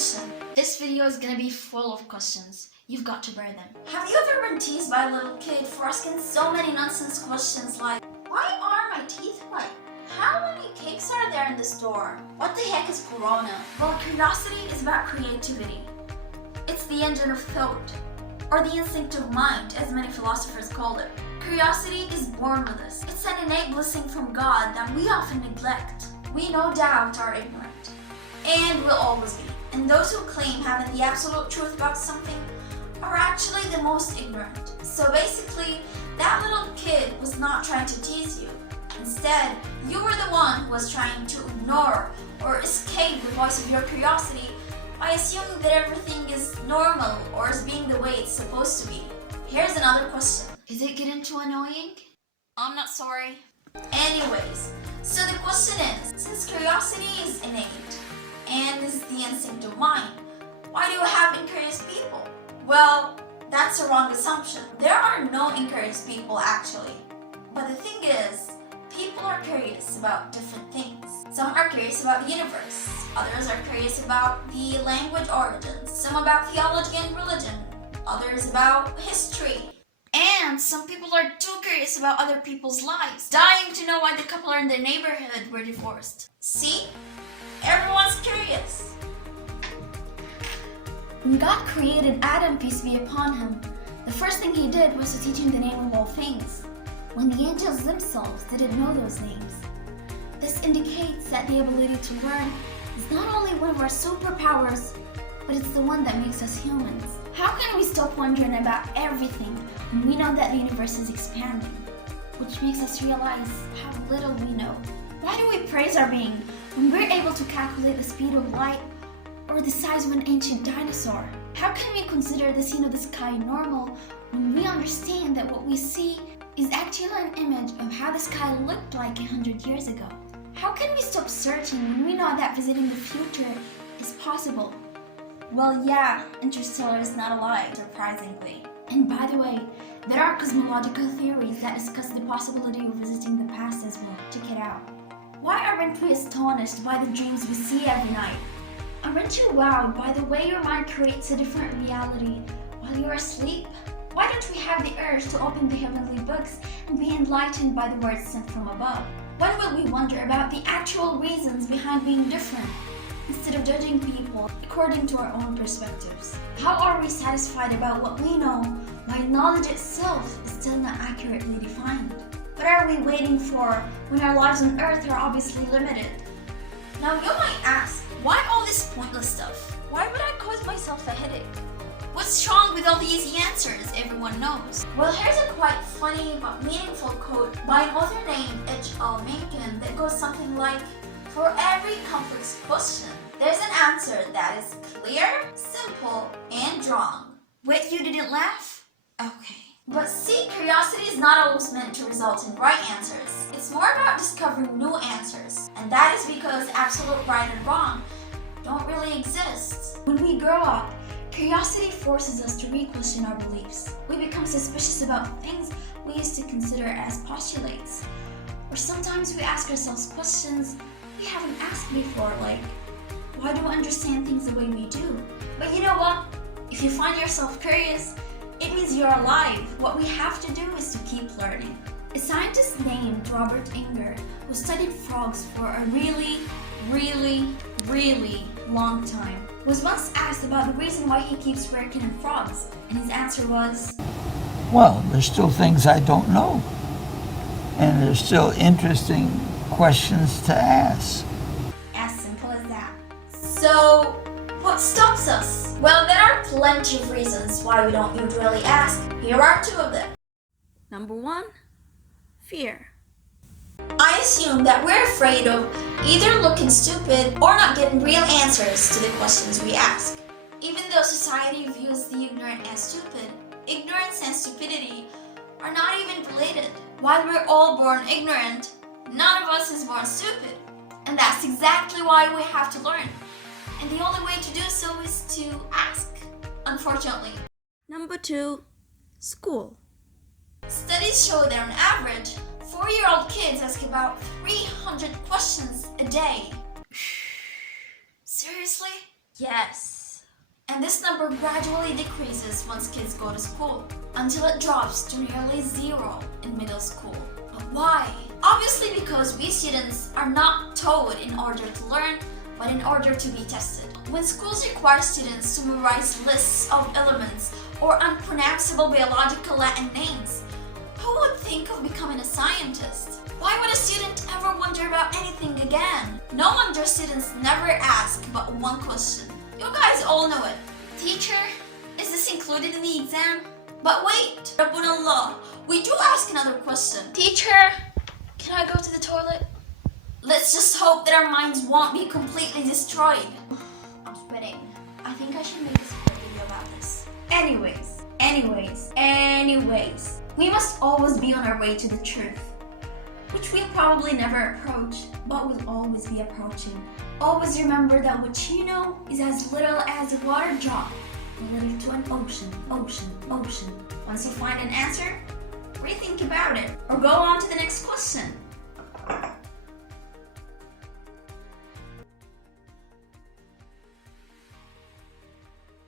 question. This video is gonna be full of questions. You've got to bear them. Have you ever been teased by a little kid for asking so many nonsense questions like, why are my teeth white? How many cakes are there in the store? What the heck is Corona? Well, curiosity is about creativity. It's the engine of thought, or the instinct of mind, as many philosophers call it. Curiosity is born with us. It's an innate blessing from God that we often neglect. We no doubt are ignorant, and will always be. And those who claim having the absolute truth about something are actually the most ignorant. So basically, that little kid was not trying to tease you. Instead, you were the one who was trying to ignore or escape the voice of your curiosity by assuming that everything is normal or is being the way it's supposed to be. Here's another question. Is it getting too annoying? I'm not sorry. Anyways, so the question is, since curiosity is innate and is the instinct of mind, why do you have incurious people? Well, that's a wrong assumption. There are no incurious people actually. But the thing is, people are curious about different things. Some are curious about the universe. Others are curious about the language origins. Some about theology and religion. Others about history. And some people are too curious about other people's lives, dying to know why the couple in their neighborhood were divorced. See? Everyone's curious. When God created Adam, peace be upon him, the first thing he did was to teach him the name of all things, when the angels themselves didn't know those names. This indicates that the ability to learn is not only one of our superpowers, but it's the one that makes us humans. How can we stop wondering about everything when we know that the universe is expanding? Which makes us realize how little we know. Why do we praise our being when we're able to calculate the speed of light or the size of an ancient dinosaur? How can we consider the scene of the sky normal when we understand that what we see is actually an image of how the sky looked like 100 years ago? How can we stop searching when we know that visiting the future is possible? Well, yeah, Interstellar is not a lie, surprisingly. And by the way, there are cosmological theories that discuss the possibility of visiting the past as well. Check it out. Why aren't we astonished by the dreams we see every night? Aren't you wowed by the way your mind creates a different reality while you're asleep? Why don't we have the urge to open the heavenly books and be enlightened by the words sent from above? When will we wonder about the actual reasons behind being different, instead of judging people according to our own perspectives? How are we satisfied about what we know, while knowledge itself is still not accurately defined? What are we waiting for when our lives on Earth are obviously limited? Now you might ask, why all this pointless stuff? Why would I cause myself a headache? What's wrong with all the easy answers everyone knows? Well, here's a quite funny but meaningful quote by an author named H.L. Mencken that goes something like, for every complex question, there's an answer that is clear, simple, and wrong. Wait, you didn't laugh? Okay. But see, curiosity is not always meant to result in right answers. It's more about discovering new answers. And that is because absolute right and wrong don't really exist. When we grow up, curiosity forces us to re-question our beliefs. We become suspicious about things we used to consider as postulates. Or sometimes we ask ourselves questions we haven't asked before, like, why do we understand things the way we do? But you know what? If you find yourself curious, it means you're alive. What we have to do is to keep learning. A scientist named Robert Inger, who studied frogs for a really long time, was once asked about the reason why he keeps working on frogs, and his answer was, well, there's still things I don't know, and there's still interesting questions to ask. As simple as that. So, what stops us? Well, there are plenty of reasons why we don't usually ask. Here are two of them. Number 1, fear. I assume that we're afraid of either looking stupid or not getting real answers to the questions we ask. Even though society views the ignorant as stupid, ignorance and stupidity are not even related. While we're all born ignorant, none of us is born stupid. And that's exactly why we have to learn. And the only way to do so is to ask, unfortunately. Number 2, school. Studies show that on average, 4-year-old kids ask about 300 questions a day. Seriously? Yes. And this number gradually decreases once kids go to school, until it drops to nearly 0 in middle school. But why? Obviously because we students are not taught in order to learn, but in order to be tested. When schools require students to memorize lists of elements or unpronounceable biological Latin names, who would think of becoming a scientist? Why would a student ever wonder about anything again? No wonder students never ask but one question. You guys all know it. Teacher, is this included in the exam? But wait, Rabbunallah, we do ask another question. Teacher, can I go to the toilet? Let's just hope that our minds won't be completely destroyed. I'm sweating. I think I should make a separate video about this. Anyways. We must always be on our way to the truth, which we'll probably never approach, but will always be approaching. Always remember that what you know is as little as a water drop relative to an ocean. Once you find an answer, rethink about it, or go on to the